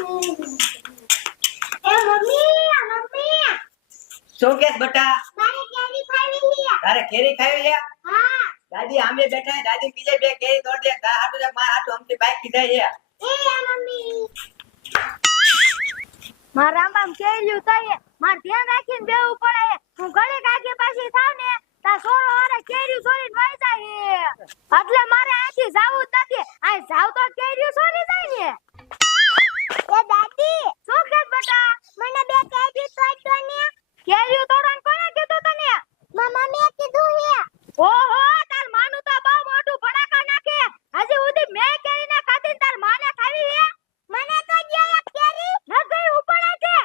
એ mummy શું કે બટા? મારે કેરી ખાવી છે. તારે કેરી ખાવી છે? હા. દાદી આંબે બેઠા છે, દાદી બીજે બે કેરી તોડ દે. તા હાટુ માર હાટુ અમથી બાઈક થી જાય છે. એ મમ્મી માર રામબામ કેલ્યું થાય માર ધ્યાન રાખીને બેવું પડે. હું ઘડીક આગે પાછી થાવ ને તા સોરો હારે કેરી સોરીને વઈ જાય એટલે મારે આથી જાવું જ નથી. આ જાવ તો કેરી સોરી જાય ને. એ દાદી શું કે બેટા? મને બે કેરી તોડતો ને. કેરી તોડવાનું કોણે કીધું તને? મમ્મીએ કીધું છે. ઓહો તાર માનું તો બહુ મોટું ભડાકા નાખે. હજી સુધી મેં કેરી ના ખાધી તાર માને ખાવી હે? મને તો જે એક કેરી નથી ઉપડે છે.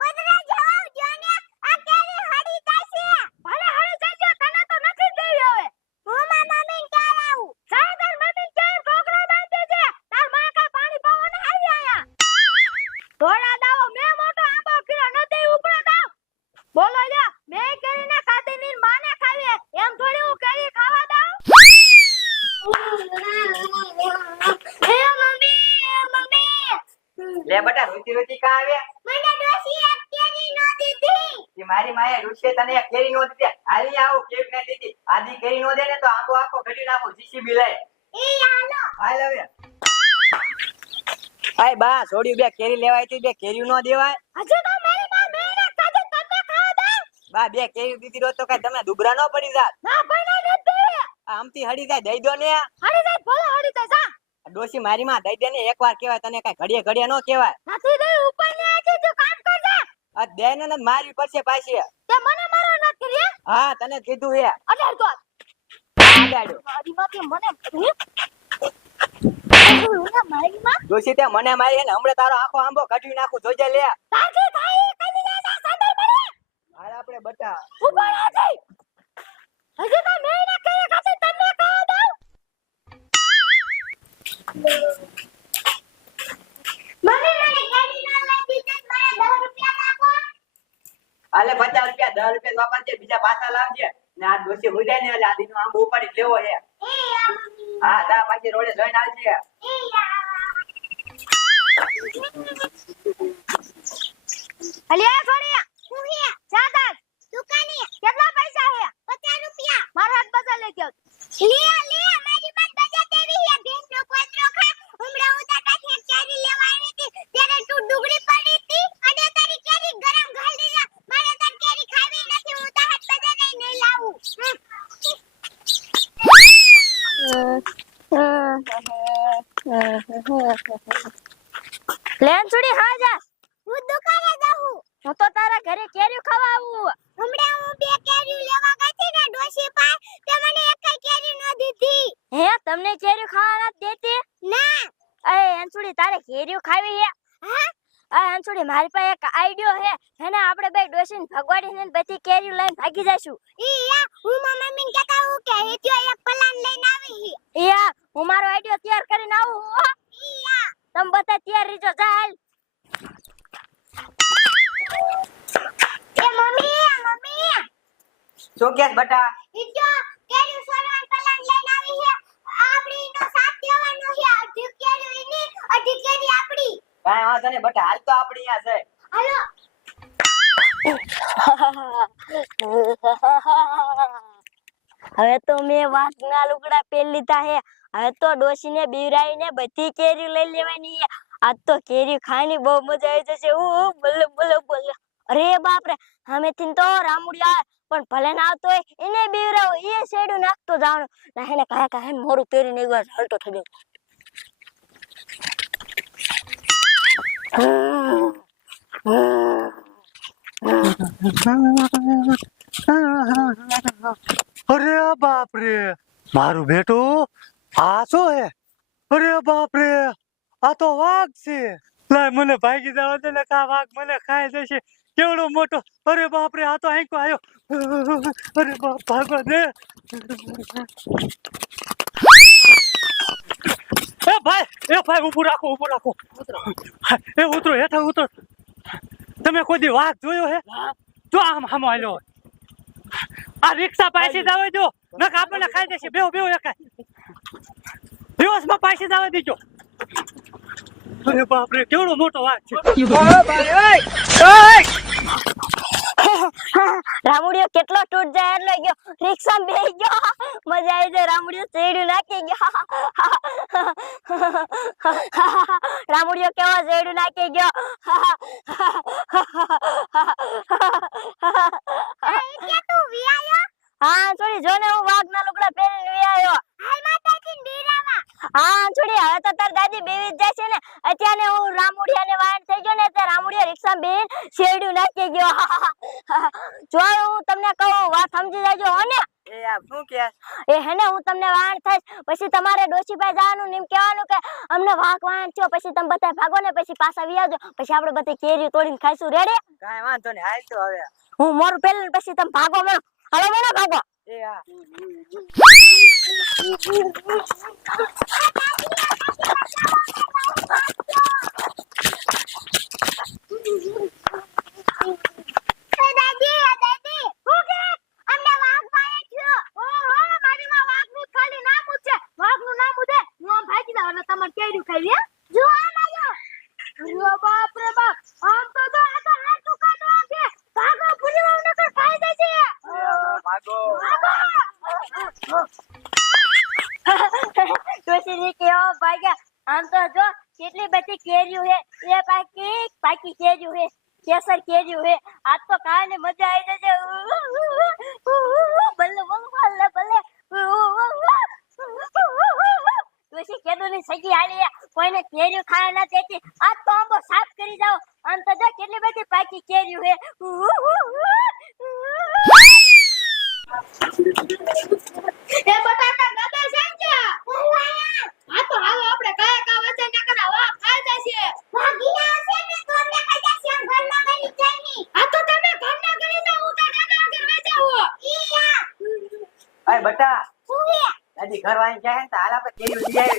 પદરા જાવ જો ને આ કેરી હડી જાશે. ભલે હળી જજો તને તો નથી દેવી હવે. હું માર મમ્મીને ક્યાં આવું? જા તાર મમ્મી કે છોકરો બાંધે છે. તાર માં કા પાણી પાવો ને આવી આયા. થોડા દાવો મેં મોટો આંબો કર્યો નથી ઉપડે દાવ. બોલો લ્યો મેં કેરી ના ખાધી ની માને ખાવી એમ થોડી હું કેરી ખાવા દઉં? એ મમ્મી લે બટા રોતી રોતી કા આવે? મને ડોશી એક કેરી નો દીધી. કે મારી માએ રૂસે તને એક કેરી નો દીધી. હાલી આવું કેક ને દીધી. આધી કેરી નો દે ને તો આંબો આખો ઘડી નાખો જીસીબી લઈ. એ હાલો હાલ હવે. આય બા છોડી બે કેરી લેવાય હતી, બે કેરી નો દેવાય. હજી તો મારી માં મેને ખાધી તમને ખાવા દઉં? બા બે કેરી દીધી રોત તો કઈ તમે દુબરા ન પડી જાત. ના બના નથી. આમથી હડી જાય દઈ દો ને. હળી જાય ભલે હળી જાય જા. ડોશી મારી માં દઈ દે ને એકવાર કહેવાય, તને કઈ ઘડીએ ઘડીએ નો કહેવાય. નથી દે ઉપર ને આથી જો કામ કર જા. આ દે ને મારવી પડશે પાછી. તે મને મારો ન કરી. હા તને જ કીધું હે. અડાડ દો. આડાડ્યો. મારી માંથી મને મારી માં ડોશી તે મને મારી હે ને હમણે તારો આખો આંબો કાઢી નાખું જોજે લે. તાજી થાય કદી ના ના સાંભળ મને. હાલ આપણે બટા. ઉપર આ જઈ. હજી તો મેં ના કરે ખાતે તમને ખાવા દઉં. મમ્મી મને કેરી નો લઈ દીધી. મને 10 રૂપિયા આપો. હાલે 50 રૂપિયા 10 રૂપિયા વાપરજે, બીજા પાછા લાવજે. ને આ ડોશી હુજાય ને એટલે આદીનો આંબો ઉપાડી લેવો હે. એ મમ્મી હા દા પાછી રોડે જોઈને આવજે. અલિયા છોડી હું હે ચાદર દુકાને કેટલા પૈસા હે? 50 રૂપિયા. મારો હાથ બદલ લઈ જાવ. લે મારી બાત બજા દેવી હે. બેન નો કોતરો ખા. હમણાં હું તાતા ખેત કેરી લેવા આવી હતી ત્યારે તું ડુગળી પડી હતી અને તારી કેરી ગરમ ઘાલી દીધા. મારે તાર કેરી ખાવી નથી. હું તા હાથ બજા નહીં લાવું. લેન છોડી હા જા. હું દુકાને જાઉં. હું તો તારા ઘરે કેરી ખાવા આવું. હમણાં હું બે કેરી લેવા ગઈ હતી ને ડોશી પાસે તે મને એકય કેરી ન દીધી. હે તમને કેરી ખાવા નથી દેતી? ના. એ અંસુડી તારે કેરી ખાવી હે? હા આ અંસુડી મારી પાસે એક આઈડિયો હે. હેને આપણે બે ડોસીને ભગવાડીને બધી કેરી લઈને ભાગી જાશું. ઈ યા હું મારા મમ્મીને કહેતા હું કે હેત્યો એક પ્લાન લઈને આવી હી. યા હું મારો આઈડિયો તૈયાર કરીને આવું હો. ઈ યા તમે બધા તૈયાર રીજો ચાલ. એ મમ્મી શું કે બટા? હેત્યો કેરી સોરવાન પ્લાન લઈને આવી હે. આપણી નો સાથ દેવાનો છે. અડધી કેરી એની અડધી કેરી આપણી. કાઈ વાંધો નહીં બટા, હાલ તો આપણી અહીંયા છે. હાલો હવે તો મેં વાઘના લુગડા પહેરી લીધા હે. હવે તો ડોશીને બીવરાવીને બધી કેરી લઈ લેવાની હે. આજ તો કેરી ખાવાની બહુ મજા આવી જશે. ઓ બોલે બોલે બોલે. અરે બાપ રે સામેથી તો રામુડિયા પણ ભલે ના આવતો હોય એને બીવરાવો. એ શેડું નાખતો જવાનું ના હેને કાયા કાયા મોરું પહેરીને એકવાર હલતો થઈ ગયો. અરે બાપ રે મારું બેટું આ શું હે? અરે બાપ રે આ તો વાઘ છે. લાય મને ભાગી જવા દે ને, કા વાઘ મને ખાઈ જશે. કેવડો મોટો! અરે બાપ રે આ તો આંકો આવ્યો. અરે બાપ ભાગવા દે. એ ભાઈ ઊભું રાખો. એ ઉતરો હેઠા ઉતરો. તમે કોઈ દી વાઘ જોયો હે? જો આમ હાલ્યો. આ રિક્ષા પાછી જ આવે જો, નક આપણને ખાઈ દેશે. બેહો એકાય દિવસમાં પાછી જ આવે દીજો. અરે બાપ રે કેવડો મોટો વાઘ છે. રામુડિયો કેટલો તૂટ જાય એટલે ગયો રિક્ષા બેહી ગયો મજા આવી જાય રામુડિયો ચેડ્યું નાખી ગયો રામુડિયો કેવો ચેડ્યું નાખી ગયો કે તું વિયાયો હા છોડી જો ને હું વાઘના લુગડા પહેરીને વિયાયો હાલ માતાજી નીરાવા હા છોડી હવે તો તાર દાદી બેવી જ જાય છે ને અત્યારે હું રામુડિયાને વાયણ થઈ ગયો ને તે રામુડિયા રિક્ષા બેન શેરડ્યું નાખી ગયો જો હું તમને કહું વાત સમજી જાજો હો ને એ આ શું કે એ હેને હું તમને વાયણ થઈશ પછી તમારે ડોશીભાઈ જવાનું ને એમ કહેવાનું કે અમને વાઘ વાયણ થયો પછી તમે બધા ભાગો ને પછી પાછા વિયાજો પછી આપણે બધી કેરી તોડીને ખાઈશું રેડી કાંઈ વાંધો નહીં હાલ તો હવે હું મોરું પેલું પછી તમે ભાગો મેં હાલો મેં ભાગો એ હા દાદી હું કે અમને વાઘ પાડે થયો ઓહો મારી માં વાઘનું ખાલી નામ છે વાઘનું નામ છે હું આમ ભાગી જાવ અને તમાર કેરી ખાઈ હે જો આમ આવ્યો અરે બાપ રે બાપ આમ તો આ તો હાથ દુકાનો છે ભાગો ભૂલવા નકર ખાઈ જશે ભાગો ડોશી કેવો ભાગ્યા આમ તો જો કેટલી બધી કેરીઓ હે એ પાકી કેરીઓ હે કેસર કેરીઓ હે આજ તો ખાને મજા આવી જશે ભલે ભલે ડોશી કેદુની સગી હાલી કોઈને કેરીઓ ખાવા ના દેતી આજ તો આંબો સાફ કરી જાઓ આમ તો જો કેટલી બધી પાકી કેરીઓ હે એ બટાકા ગમે છે કે આ તો હાલો આપણે કયા કા વચ્ચે નકરા વાહ ખાઈ જશે ભાગીયા છે ને તો અમને ખાઈ જશે ઘરના ગલી જઈની આ તો તમે ઘરના ગલી ના હું તો દાદા આગળ વેચાવો ઈયા ભાઈ બટા ઉવે દાદી ઘર વાળી જાય ને તો હાલ આપણે કેરી લઈ આવી